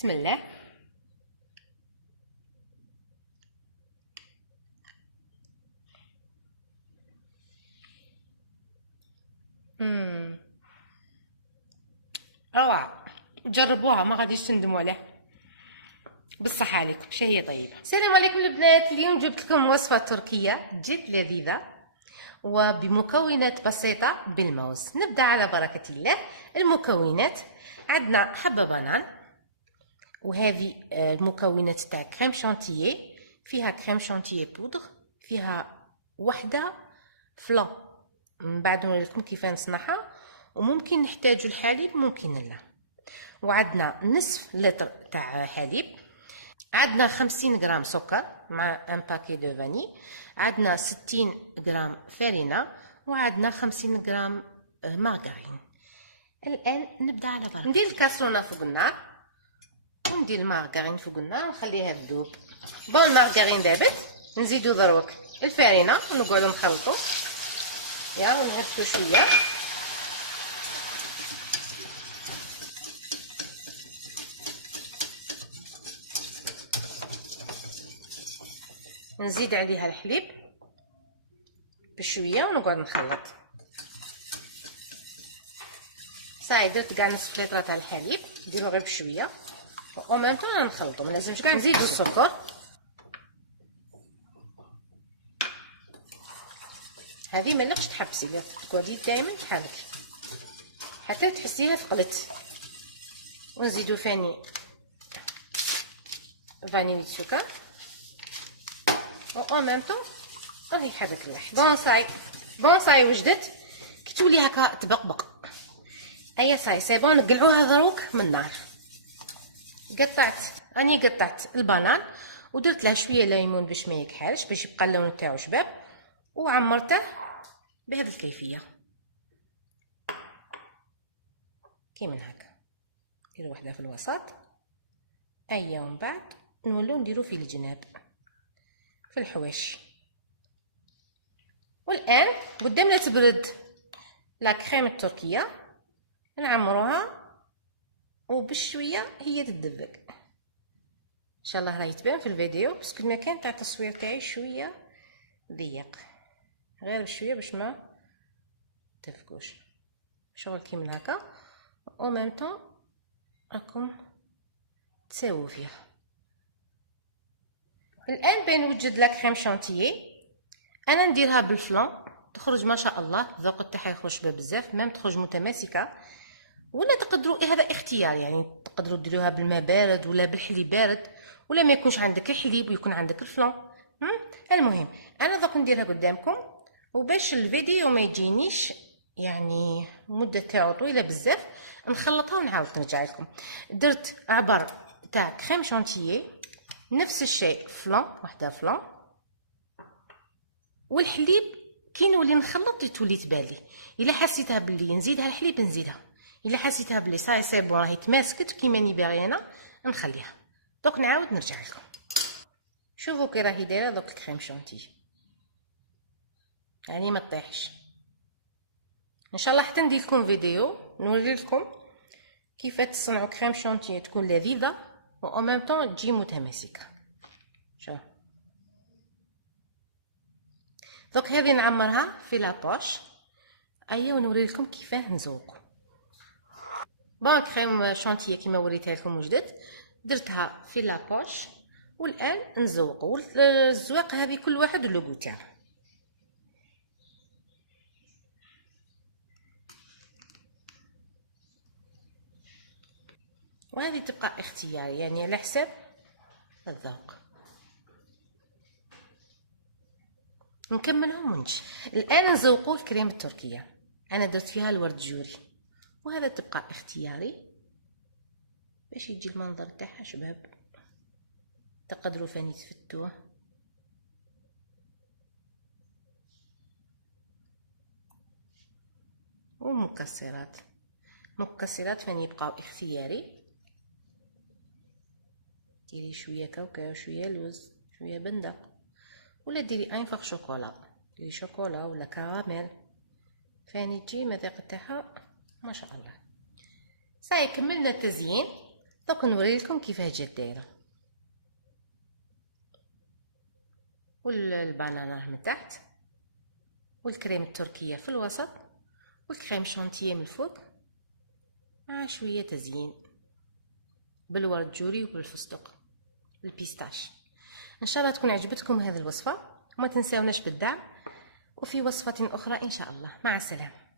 بسم الله. روعة، جربوها ما غاديش تندموا عليها. بالصحة عليكم، شهية طيبة. السلام عليكم البنات، اليوم جبت لكم وصفة تركية جد لذيذة وبمكونات بسيطة بالموز. نبدأ على بركة الله. المكونات: عندنا حبة بنان، وهذه المكونات تاع كريم شانتيي، فيها كريم شانتيي بودر، فيها وحدة فلان، من بعد نوريلكم كيف نصنعها، وممكن نحتاجو الحليب ممكن لا. وعندنا نصف لتر تاع حليب، عندنا 50 غرام سكر مع ان باكي دو فاني، عندنا 60 غرام فرينة، وعندنا 50 غرام مارغرين. الان نبدا على بركه. ندير الكاسرونه فوق النار وندير المارغرين فوق النار ونخليها تذوب. بون المارغرين ذابت، نزيدو دروك الفرينة ونقعدو نخلطو يا ونهبطو شويه. نزيد عليها الحليب بشويه ونقعد نخلط. صاي درت كاع نصف لتر تاع الحليب، نديرو غير بشويه او ميم طون نخلطو، ما لازمش كاع. نزيدو السكر، هذه ما لقش تحبسي، تقعدي دائما تحركي حتى تحسيها ثقلت. ونزيدو فانيلي سكر او ميم طون راهي يحرك اللحم. بون صاي وجدت. كي تولي هكا تبقبق، ايا صاي سي بون، نقلعوها دروك من النار. راني قطعت البنان ودرت له شويه ليمون باش ما يكحلش، باش يبقى اللون تاعو شباب، وعمرته بهذه الكيفيه كيما هكا. نديرو وحده في الوسط، ايا ومن بعد نولو نديرو في الجناب في الحواش. والان قدامنا تبرد لا كريم التركيه، نعمروها وبشويه هي تدبق. ان شاء الله راهي تبان في الفيديو، باسكو المكان تاع التصوير تاعي شويه ضيق، غير بشويه باش ما تفقوش. شغل كيما هكا او ميم طون راكم تساووا فيها. الان بين نوجد لا كريم شانتيي، انا نديرها بالفلان، تخرج ما شاء الله، الذوق تاعها يخرج شباب بزاف، ميم تخرج متماسكه. ولا تقدروا هذا اختيار، يعني تقدروا ديروها بالماء بارد ولا بالحليب بارد، ولا ما يكونش عندك الحليب ويكون عندك الفلان. المهم انا دوك نديرها قدامكم، وباش الفيديو ما يجينيش يعني مده تاعو طويله بزاف، نخلطها ونعاود نرجع لكم. درت عبر تاع كريم شانتيي، نفس الشيء فلان، وحده فلان، والحليب كي نولي نخلط تولي تبالي. الا حسيتها باللي نزيدها الحليب نزيدها، الا حسيتها باللي صاي سي بون راهي تماسكت كيما ني باغي انا نخليها. دوك نعاود نرجع لكم. شوفوا كي راهي دايره دوك الكريم شانتي، يعني ما تطيحش. ان شاء الله حتى ندير لكم فيديو نوري لكم كيف تصنعوا كريم شانتي تكون لذيذه و او ميم طون تجي متماسكه. شوف دوك هذه نعمرها في لابوش، ايا ونوري لكم كيفاه نزوقو. بون كريم شانتيه كيما وريتها لكم وجدت، درتها في لابوش، والان نزوقو. الزواق هذه كل واحد لو تاعو. وهذه تبقى اختياري، يعني على حساب الذوق. نكملهم ونجي. الان نزوقو الكريم التركيه، انا درت فيها الورد جوري، وهذا تبقى اختياري باش يجي المنظر تاعها شباب. تقدروا فاني تفتوه. مكسرات فاني يبقاو اختياري. ديري شويه كاوكاو، شويه لوز، شويه بندق، ولا ديري ان فخ شوكولا، ديري شوكولا ولا كراميل، فاني تجي المذاق تاعها ما شاء الله. صاي كملنا التزيين. دوك نوري لكم كيفاه جات دايره. والبنانه من تحت، والكريم التركيه في الوسط، والكريم شونتيي من الفوق، مع شويه تزيين بالورد جوري وبالفستق بالبيستاش. ان شاء الله تكون عجبتكم هذه الوصفه، وما تنساوناش بالدعم، وفي وصفه اخرى ان شاء الله. مع السلامه.